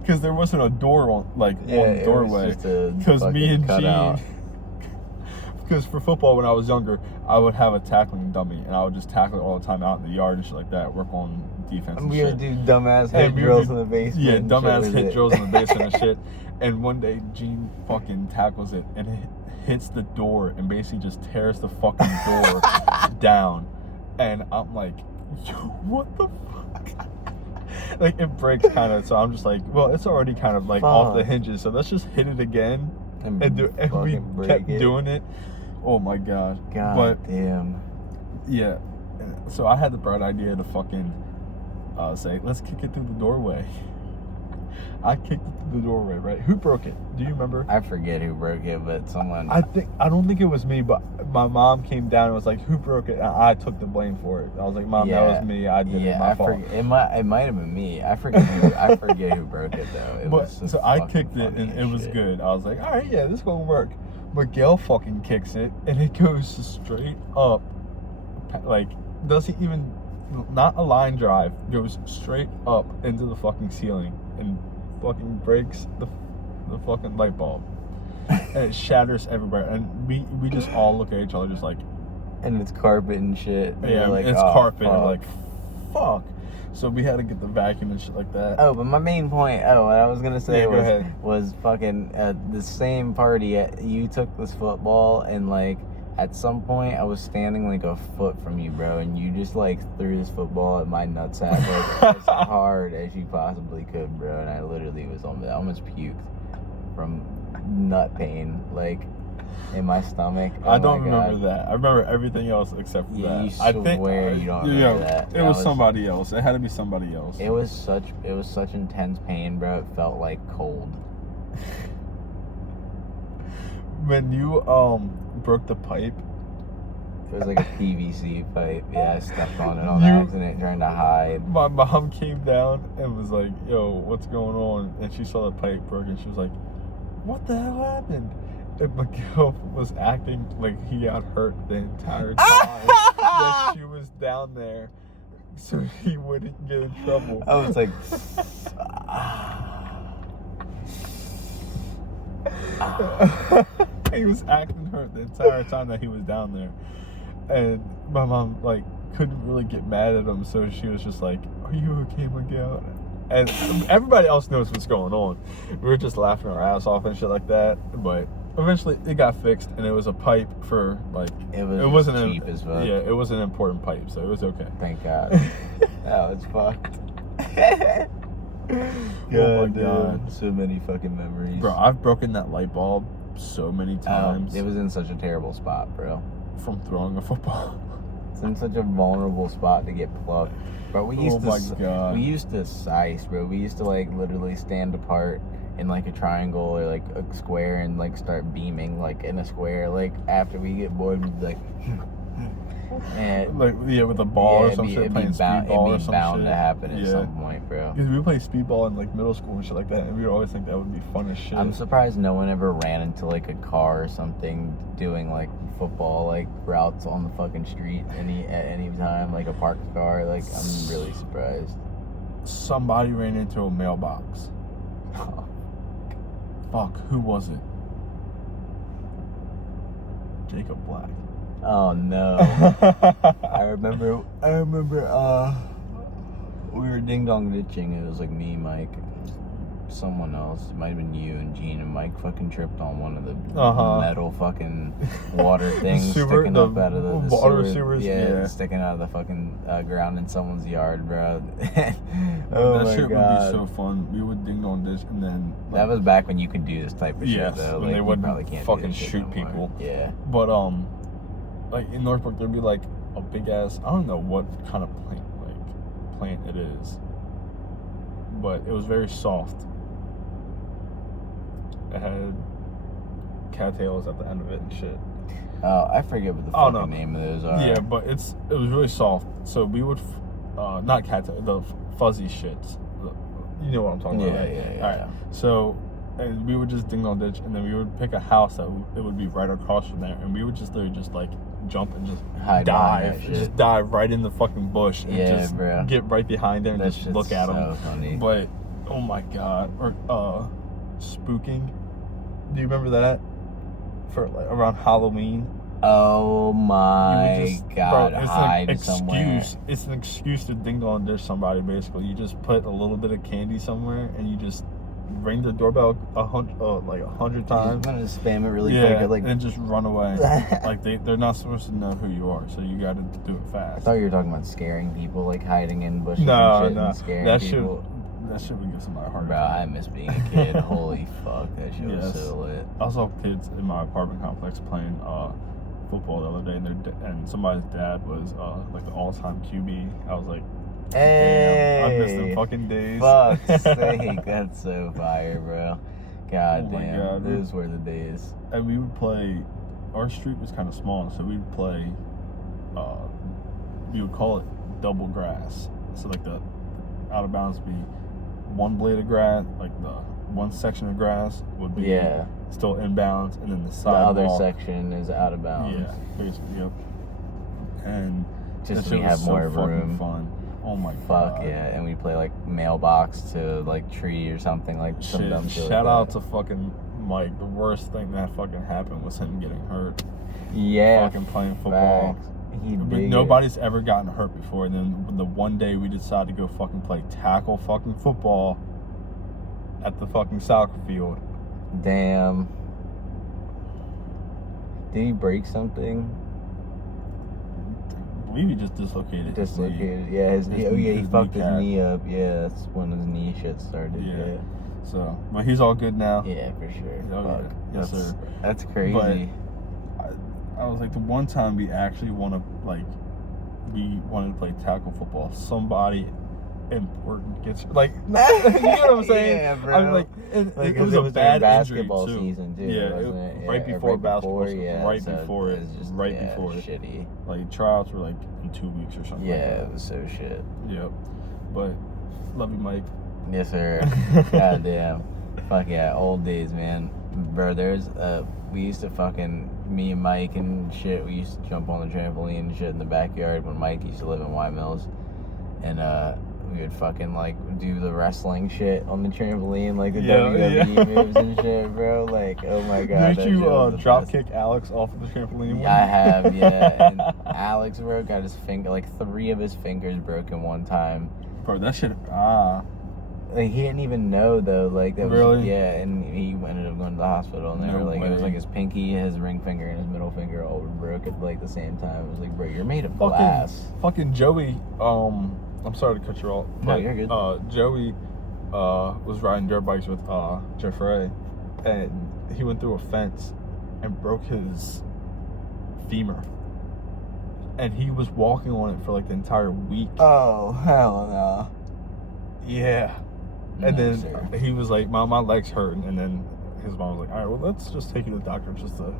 Because there wasn't a door on the doorway. Because me and Gene, because for football when I was younger, I would have a tackling dummy and I would just tackle it all the time out in the yard and shit like that, work on defense and we shit. would do dumbass hit drills in the basement. Yeah, dumbass hit drills in the basement and shit. And one day Gene fucking tackles it and it hits the door and basically just tears the fucking door down. And I'm like, yo, what the fuck? Like, it breaks kind of, so I'm just like, well, it's already kind of like off the hinges, so let's just hit it again. And we kept doing it. Oh my gosh. God damn. Yeah. So I had the bright idea to fucking say, let's kick it through the doorway. I kicked it through the doorway, right? Who broke it? Do you remember? I forget who broke it, but someone... I don't think it was me, but my mom came down and was like, who broke it? And I took the blame for it. I was like, Mom, that was me. I did it. My fault. It might have been me. I forget who broke it, though. So I kicked it, and it was good. I was like, all right, yeah, this is going to work. Miguel fucking kicks it, and it goes straight up. Like, doesn't even... Not a line drive. Goes straight up into the fucking ceiling and fucking breaks the fucking light bulb. And it shatters everywhere. And we just all look at each other just like... And it's carpet and shit. Yeah, like, it's carpet. And like, fuck. So we had to get the vacuum and shit like that. Oh, but my main point, what I was going to say was fucking the same party. You took this football and like... At some point, I was standing like a foot from you, bro, and you just like threw this football at my nutsack like as hard as you possibly could, bro. And I literally was I almost puked from nut pain, like in my stomach. I don't remember that. I remember everything else except for that. You swear you don't remember that. It was somebody else. It had to be somebody else. It was such intense pain, bro. It felt like cold. When you broke the pipe, it was like a PVC pipe. Yeah, I stepped on it on accident trying to hide. My mom came down and was like, yo, what's going on? And she saw the pipe broken. She was like, what the hell happened? And Miguel was acting like he got hurt the entire time that she was down there so he wouldn't get in trouble. I was like... He was acting hurt the entire time that he was down there, and my mom like couldn't really get mad at him, so she was just like, "Are you okay, Miguel?" And everybody else knows what's going on. We were just laughing our ass off and shit like that, but eventually it got fixed, and it was a pipe for like it wasn't cheap as fuck. Yeah, it was an important pipe, so it was okay. Thank God. That was fucked. Oh my God, so many fucking memories, bro. I've broken that light bulb so many times. It was in such a terrible spot, bro. From throwing a football. It's in such a vulnerable spot to get plucked. But we used we used to size, bro. We used to like literally stand apart in like a triangle or like a square and like start beaming like in a square. Like after we get bored, we'd be like and like with a ball or some shit, playing speedball or some shit. Bound to happen at some point, bro. Because we played speedball in like middle school and shit like that, and we would always think that would be fun as shit. I'm surprised no one ever ran into like a car or something doing like football like routes on the fucking street at any time, like a parked car. Like I'm really surprised. Somebody ran into a mailbox. Fuck, who was it? Jacob Black. Oh no. I remember we were ding dong ditching. It was like me, Mike, someone else. It might have been you and Gene, and Mike fucking tripped on one of the metal fucking water things sticking up out of the water sewers. Yeah, sticking out of the fucking ground in someone's yard, bro. That shit would be so fun. We would ding on this, and then that was back when you could do this type of shit, though. When like, they would probably can't fucking shoot people. Yeah, but like in Northbrook, there'd be like a big ass. I don't know what kind of plant it is, but it was very soft. It had cattails at the end of it and shit. Oh, I forget what the fucking name of those are. Yeah, but it was really soft. So we would, not cattail, the fuzzy shits. You know what I'm talking about, right? Yeah. All right. So, and we would just ding dong ditch, and then we would pick a house that it would be right across from there, and we would just literally just like jump and just dive right in the fucking bush and just get right behind them and just look at them. Funny. But oh my god, or spooking. Do you remember that? For like around Halloween. Oh my god, bro, hide somewhere. It's an excuse to ding dong dish somebody. Basically, you just put a little bit of candy somewhere and you just ring the doorbell 100 times. I'm gonna spam it really quick, and just run away. Like they're not supposed to know who you are, so you got to do it fast. I thought you were talking about scaring people, like hiding in bushes and scaring people. That shit would get somebody hard. Bro, I miss being a kid. Holy fuck, that shit was so lit. I saw kids in my apartment complex playing football the other day, and somebody's dad was like the all-time QB. I was like, hey, damn, I miss them fucking days. Fuck's sake, that's so fire, bro. God damn, God, those were the days. And we would play. Our street was kind of small, so we would play. We would call it double grass. So like the out of bounds would be one blade of grass, like the one section of grass would be still inbounds, and then the other section is out of bounds. Yeah, basically, yep. And just so we have more room. Fun. Oh my god. Fuck yeah, and we play like mailbox to like tree or something like some dumb shit. Shout out to fucking Mike. The worst thing that fucking happened was him getting hurt. Yeah. Fucking playing football. Nobody's ever gotten hurt before, and then the one day we decided to go fucking play tackle fucking football at the fucking soccer field. Damn. Did he break something? I believe he just dislocated. Yeah, he fucked his knee up. Yeah, that's when his knee shit started. Yeah. So, but he's all good now. Yeah, for sure. Fuck. Yes, sir. That's crazy. But I was like, the one time we actually wanted to play tackle football, somebody important gets like, you know what I'm saying? Yeah, bro. I mean, like, it was a bad basketball injury season too. Yeah, wasn't it? right before basketball season. Yeah, right before it. Just, right before it. Shitty. Like tryouts were like in 2 weeks or something. Yeah, like that. It was so shit. Yep. But love you, Mike. Yes, sir. God damn. Fuck yeah, old days, man. Bro, we used to fucking, me and Mike and shit, we used to jump on the trampoline and shit in the backyard when Mike used to live in Y Mills. And we would fucking like do the wrestling shit on the trampoline, like the WWE moves and shit, bro. Like, oh my god. Did you drop kick Alex off of the trampoline? Yeah, I have, yeah. And Alex, bro, got his finger, like 3 of his fingers broken one time. Bro, that shit, Like, he didn't even know though, like that was really? and he ended up going to the hospital, and they were like, it was like his pinky, his ring finger, and his middle finger all broke at like the same time. It was like, bro, you're made of glass. Fucking Joey, I'm sorry to cut you off. No, you're good. Joey was riding dirt bikes with Jeffrey, and he went through a fence and broke his femur. And he was walking on it for like the entire week. Oh, hell no. Yeah. And then he was like, my leg's hurting. And then his mom was like, all right, well, let's just take you to the doctor just to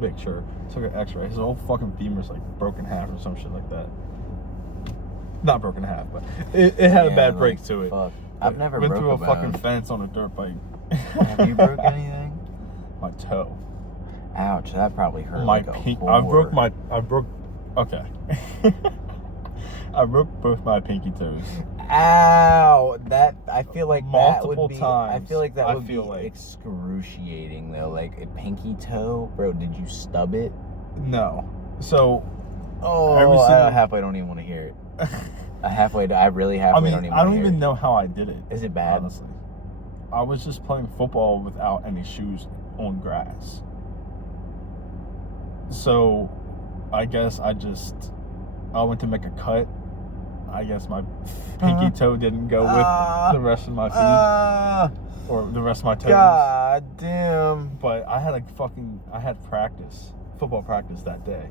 make sure. Took an x-ray. His whole fucking femur's like broken half or some shit like that. Not broken half, but it had a bad break to it. Fuck. I've never went through a bone. fucking fence on a dirt bike. Have you broke anything? My toe. Ouch, that probably hurt. My like pink. I broke. Okay. I broke both my pinky toes. Ow! That I feel like multiple times. I feel like that would be excruciating though. Like a pinky toe, bro. Did you stub it? No. So. I halfway don't even want to hear it. I really halfway don't even. I don't even know how I did it. Is it bad? Honestly, I was just playing football without any shoes on grass. So, I guess I went to make a cut. I guess my pinky toe didn't go with the rest of my feet. Or the rest of my toes. God damn. But I had football practice that day.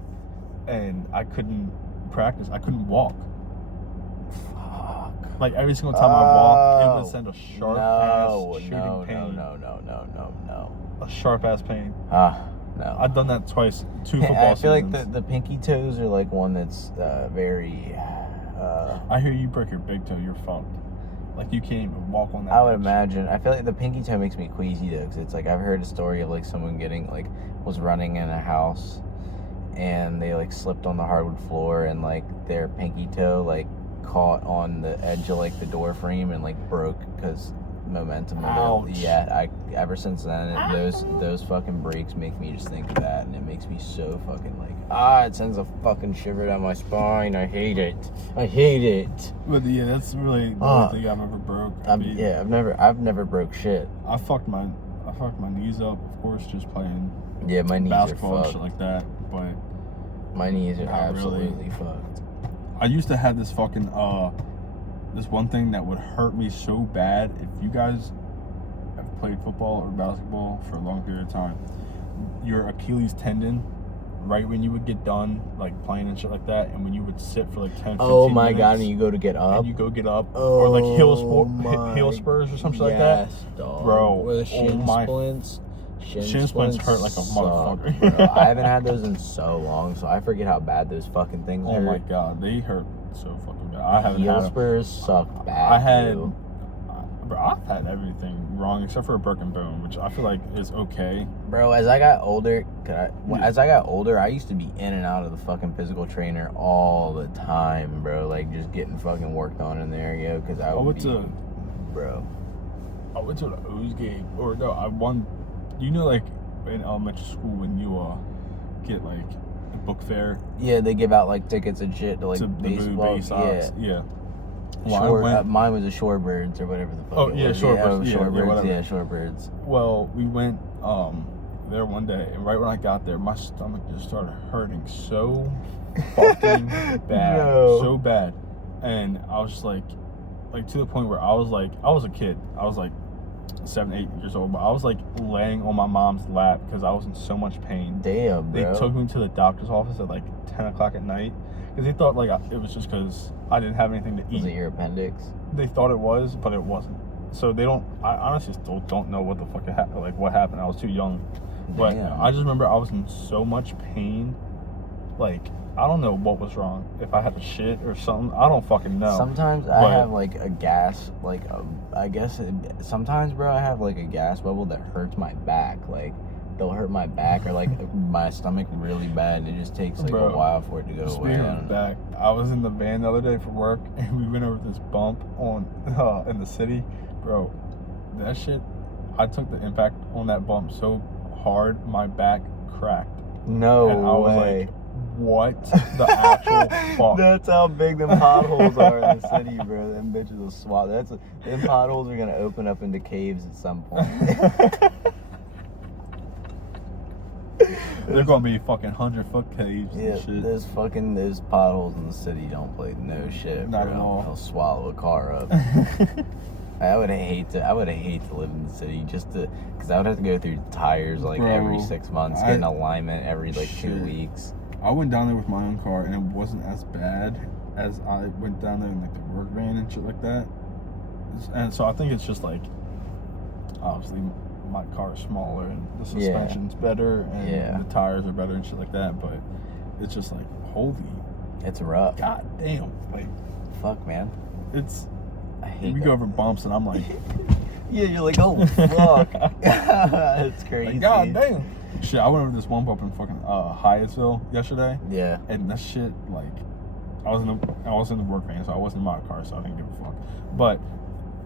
And I couldn't practice. I couldn't walk. Fuck. Like every single time I walked, it would send a sharp ass shooting pain. No. A sharp ass pain. No. I've done that twice, 2 football I feel seasons. like the pinky toes are like one that's very. I hear you break your big toe, you're fucked. Like you can't even walk on that. I would bitch. imagine. I feel like the pinky toe makes me queasy though, because it's like I've heard a story of like someone was running in a house, and they like slipped on the hardwood floor, and like their pinky toe like caught on the edge of like the door frame and like broke because momentum. Ouch. Ever since then, those fucking breaks make me just think of that, and it makes me so fucking like it sends a fucking shiver down my spine. I hate it. But yeah, that's really the only thing I've ever broke. I've never broke shit. I fucked my knees up, of course, just playing my knees basketball are and fucked. shit like that. But My knees are Not absolutely really. fucked. I used to have this fucking this one thing that would hurt me so bad. If you guys have played football or basketball for a long period of time, your Achilles tendon, right when you would get done like playing and shit like that, and when you would sit for like 10, 15 Oh my minutes, god, and you go to get up? and you go get up, or like heel my spurs or something like that. Dog. Bro, Or the shin my- splints. Shin splints hurt like a suck, motherfucker. bro. I haven't had those in so long, so I forget how bad those fucking things Oh hurt. my god, they hurt so fucking bad. I haven't Heel had 'em. spurs suck bad. I had, too. bro, I've had everything wrong except for a broken bone, which I feel like is okay. Bro, as I got older, I used to be in and out of the fucking physical trainer all the time, bro. Like just getting fucking worked on in the area because I went to the O's game, or no, I won. You know, like in elementary school when you get like a book fair. Yeah, they give out like tickets and shit to like to baseball. Yeah. Well, mine was the Shorebirds or whatever the fuck. Oh, it yeah, was. Shorebirds. Yeah, Shorebirds. yeah, Shorebirds. Well, we went there one day, and right when I got there, my stomach just started hurting so fucking bad, No. so bad, and I was just like to the point where I was a kid. I was like 7, 8 years old, but I was like laying on my mom's lap because I was in so much pain. Damn, bro. They took me to the doctor's office at like 10 o'clock at night because they thought like it was just because I didn't have anything to eat. Was it your appendix? They thought it was, but it wasn't. So I honestly still don't know what the fuck what happened. I was too young. But Damn. I just remember I was in so much pain. Like, I don't know what was wrong. If I had a shit or something, I don't fucking know. Sometimes I have like a gas, sometimes, bro, I have like a gas bubble that hurts my back. Like, they'll hurt my back or like my stomach really bad, and it just takes like a while for it to go away. Speaking of back, I was in the van the other day for work, and we went over this bump in the city. Bro, that shit, I took the impact on that bump so hard, my back cracked. No And I was way. like, what the actual fuck? That's how big them potholes are in the city, bro. Them bitches will swallow. Them potholes are gonna open up into caves at some point. They're gonna be fucking 100-foot caves Yeah, and shit. those potholes in the city don't play no shit, Not bro. at all. They'll swallow a car up. I would hate to live in the city because I would have to go through tires like every 6 months, get an alignment every like 2 weeks. I went down there with my own car, and it wasn't as bad as I went down there in like the work van and shit like that. And so I think it's just like, obviously my car is smaller and the suspension's better and the tires are better and shit like that. But it's just like, holy, It's rough. god damn, like Fuck, man. I hate we that. go over bumps and I'm like, Yeah, you're like, oh fuck. It's crazy. like, god damn. Shit, I went over this one bump in fucking Hyattsville yesterday. Yeah. And that shit, like, I was in the work van, so I wasn't in my car, so I didn't give a fuck. But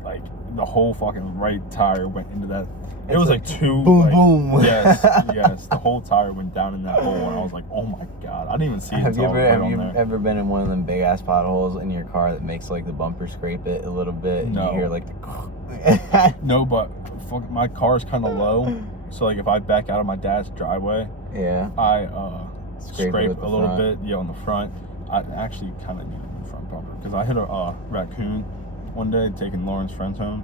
like the whole fucking right tire went into that. It was like two boom, like, boom. yes. The whole tire went down in that hole, and I was like, oh my god, I didn't even see it. Have you there. ever been in one of them big ass potholes in your car that makes like the bumper scrape it a little bit? No. And you hear like No, but my car's kind of low, so like if I back out of my dad's driveway, yeah, I scrape a little front. bit, on the front. I actually kind of need a new front bumper because I hit a raccoon one day taking Lauren's friends home.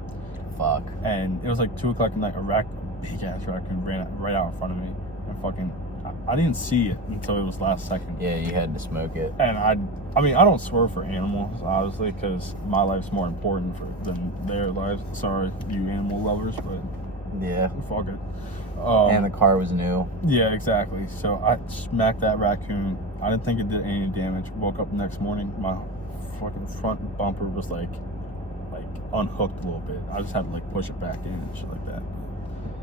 Fuck. And it was like 2 o'clock at night. A big ass raccoon ran right out in front of me, and fucking, I didn't see it until it was last second. Yeah, you had to smoke it. And I mean, I don't swerve for animals, obviously, because my life's more important than their lives. Sorry, you animal lovers, but yeah, fuck it. And the car was new. Yeah, exactly. So I smacked that raccoon. I didn't think it did any damage. Woke up the next morning, my fucking front bumper was like unhooked a little bit. I just had to like push it back in and shit like that.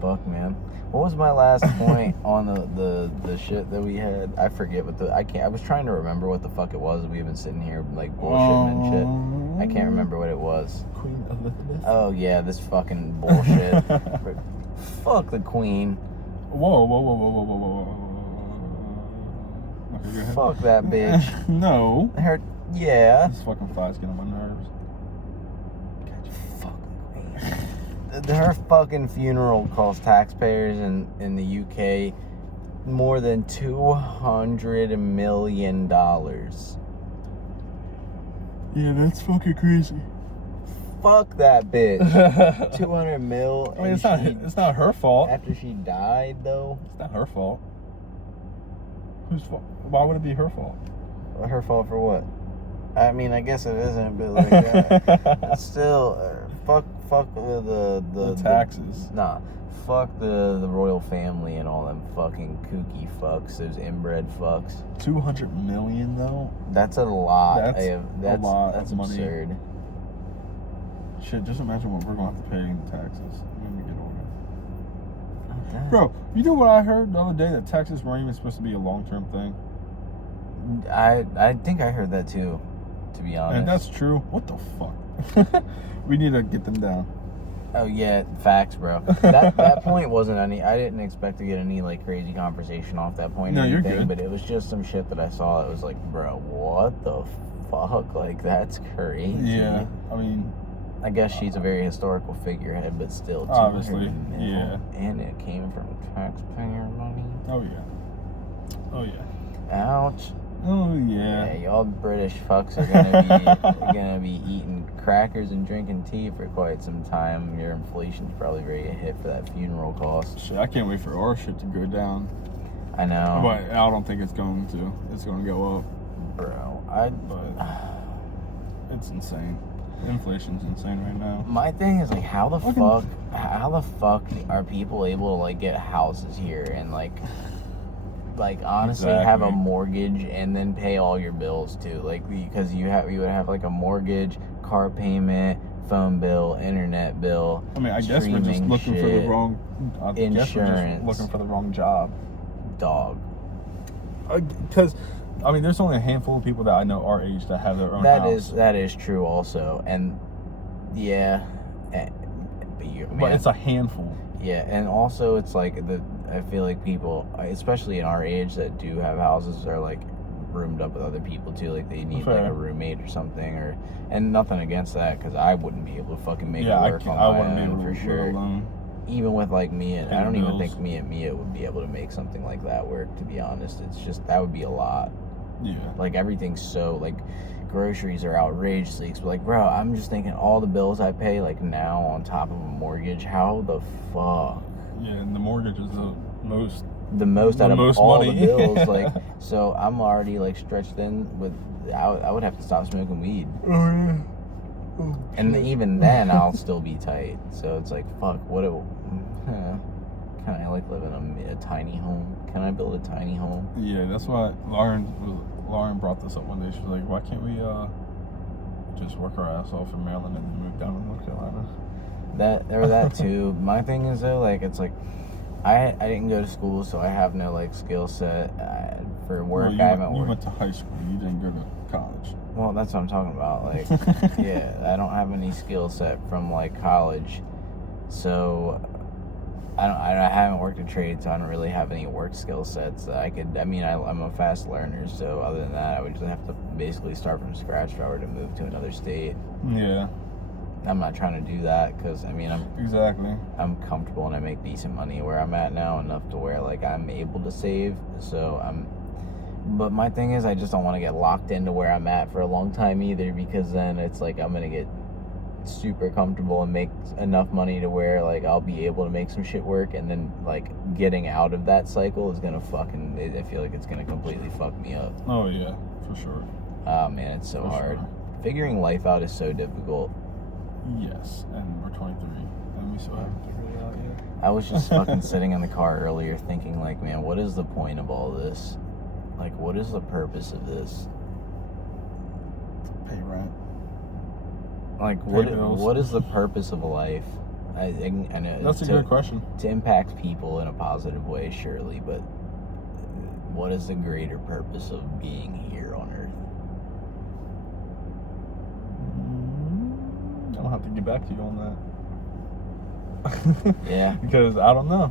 Fuck, man. What was my last point on the shit that we had? I forget what I was trying to remember what the fuck it was. We've been sitting here like bullshitting and shit. I can't remember what it was. Queen Elizabeth. Oh yeah, this fucking bullshit. Fuck the Queen. Whoa. Okay, go ahead. Fuck that bitch. No. Her, yeah. This fucking fly's getting on my nerves. Fuck the Queen. Her fucking funeral cost taxpayers in the UK more than $200 million. Yeah, that's fucking crazy. Fuck that bitch. 200 mil. I mean, it's not her fault. After she died, though. It's not her fault. Whose fault? Why would it be her fault? Her fault for what? I mean, I guess it isn't, but like, still, fuck the taxes. Fuck the royal family and all them fucking kooky fucks, those inbred fucks. 200 million though. That's a lot. That's a lot That's of money. absurd. Shit, just imagine what we're gonna have to pay in taxes when we get older. Okay. Bro, you know what I heard the other day, that taxes weren't even supposed to be a long-term thing? I think I heard that too, to be honest. And that's true. What the fuck? We need to get them down. Oh yeah, facts, bro. That point wasn't any. I didn't expect to get any like crazy conversation off that point. No, or you're anything, good. But it was just some shit that I saw. That was like, bro, what the fuck? Like that's crazy. Yeah, I mean, I guess she's a very historical figurehead, but still, obviously, 200 mil, yeah. And it came from taxpayer money. Oh yeah. Oh yeah. Ouch. Oh Yeah, yeah. y'all British fucks are gonna be eating crackers and drinking tea for quite some time. Your inflation's probably ready to hit for that funeral cost. Shit, I can't wait for our shit to go down. I know, But I don't think it's going to. It's going to go up. bro. But it's insane. Inflation's insane right now. My thing is like, how the fuck are people able to like get houses here and like honestly have a Exactly. mortgage and then pay all your bills too, like because you would have like a mortgage, car payment, phone bill, internet bill. I mean, I guess we're just streaming looking for the shit, wrong. I guess we're just insurance. looking for the wrong job. Dog. Because, I mean, there's only a handful of people that I know our age that have their own house. That is true also, and yeah, But it's a handful. Yeah, and also it's like I feel like people, especially in our age, that do have houses are like roomed up with other people too. Like they need like a roommate or something, and nothing against that because I wouldn't be able to fucking make it work on my wouldn't be own able to for sure. alone. Even with like me, and I don't even bills. think me and Mia would be able to make something like that work. To be honest, it's just that would be a lot. Yeah. Like everything's so like groceries are outrageously expensive. Like, bro, I'm just thinking all the bills I pay like now on top of a mortgage. How the fuck? Yeah, and the mortgage is the most. The most out of all money. the bills, like, so I'm already like stretched in with. I would have to stop smoking weed, Oh yeah. and even then I'll still be tight. So it's like, fuck. Can I like live in a tiny home? Can I build a tiny home? Yeah, that's why Lauren brought this up one day. She was like, "Why can't we just work our ass off in Maryland and then move down to North Carolina?" That too. My thing is though, like, it's like I didn't go to school, so I have no like skill set for work. Well, I haven't you worked. went to high school. You didn't go to college. Well, that's what I'm talking about. Like, yeah, I don't have any skill set from like college, so I haven't worked a trade, so I don't really have any work skill sets that I could. I mean, I'm a fast learner, so other than that, I would just have to basically start from scratch if I were to move to another state. Yeah. I'm not trying to do that because I mean I'm comfortable and I make decent money where I'm at now, enough to where like I'm able to save. So but my thing is I just don't want to get locked into where I'm at for a long time either, because then it's like I'm gonna get super comfortable and make enough money to where like I'll be able to make some shit work, and then like getting out of that cycle is gonna I feel like it's gonna completely fuck me up. Oh yeah, for sure. Oh man, it's so hard. Sure. Figuring life out is so difficult. Yes, and we're 23, and we still haven't figured it out yet. I was just fucking sitting in the car earlier thinking like, man, what is the point of all this? Like, what is the purpose of this? Pay rent. Like, bills. what is the purpose of life? I know That's a good question. To impact people in a positive way, surely, but what is the greater purpose of being here on Earth? I'll have to get back to you on that. Yeah. Because I don't know.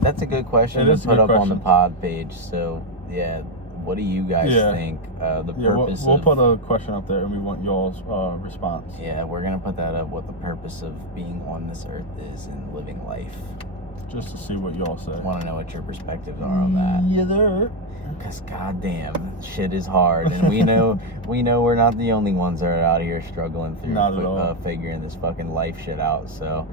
That's a good question to put up on the pod page. So, yeah, what do you guys think? The purpose we'll put a question up there and we want y'all's response. Yeah, we're going to put that up, what the purpose of being on this earth is and living life. Just to see what y'all say. I want to know what your perspectives are on that. Yeah, there. Because goddamn, shit is hard, and we know we're not the only ones that are out here struggling through figuring this fucking life shit out. So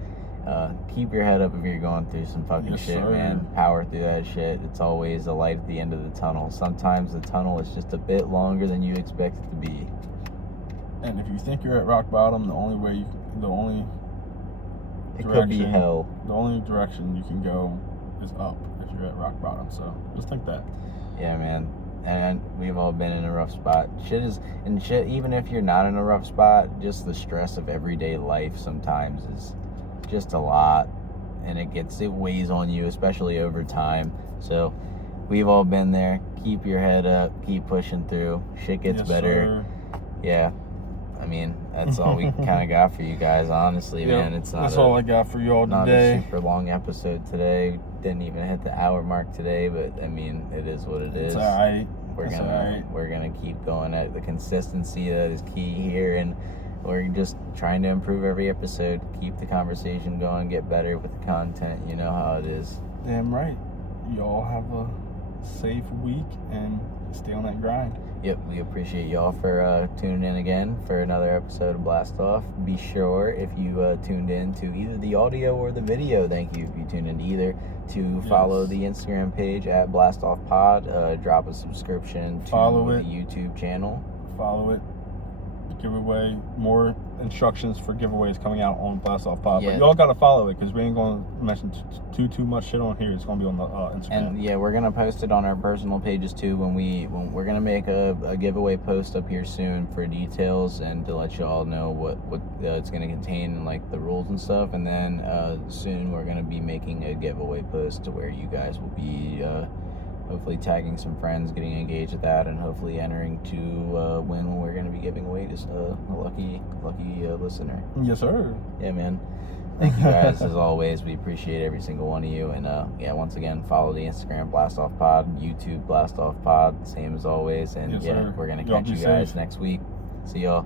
keep your head up if you're going through some fucking shit, sir. Man. Power through that shit. It's always a light at the end of the tunnel. Sometimes the tunnel is just a bit longer than you expect it to be. And if you think you're at rock bottom, it could be hell. The only direction you can go is up if you're at rock bottom. So just think that. Yeah, man. And we've all been in a rough spot. Shit, even if you're not in a rough spot, just the stress of everyday life sometimes is just a lot. And it weighs on you, especially over time. So we've all been there. Keep your head up. Keep pushing through. Shit gets better. Sir. Yeah. I mean, that's all we kind of got for you guys, honestly, man. That's all I got for you all today. Not a super long episode today. Didn't even hit the hour mark today, but I mean, it is what it is. It's all right. We're gonna keep going at the consistency that is key here, and we're just trying to improve every episode, keep the conversation going, get better with the content. You know how it is. Damn right. Y'all have a safe week and stay on that grind. Yep, we appreciate y'all for tuning in again for another episode of Blast Off. Be sure, if you tuned in to either the audio or the video, thank you if you tuned in to either, to follow the Instagram page at Blast Off Pod. Drop a subscription to the YouTube channel. Follow it. Giveaway, more instructions for giveaways coming out on Blast Off Pod. Yeah. But y'all gotta follow it because we ain't gonna mention too much shit on here. It's gonna be on the Instagram. And yeah, we're gonna post it on our personal pages too. When we're gonna make a giveaway post up here soon for details and to let y'all know what it's gonna contain and like the rules and stuff. And then soon we're gonna be making a giveaway post to where you guys will be hopefully tagging some friends, getting engaged with that, and hopefully entering to win when we're going to be giving away this a lucky listener. Yes, sir. Yeah, man. Thank you guys as always. We appreciate every single one of you. And yeah, once again, follow the Instagram Blast Off Pod, YouTube Blast Off Pod, same as always. And we're going to catch you guys next week. See y'all.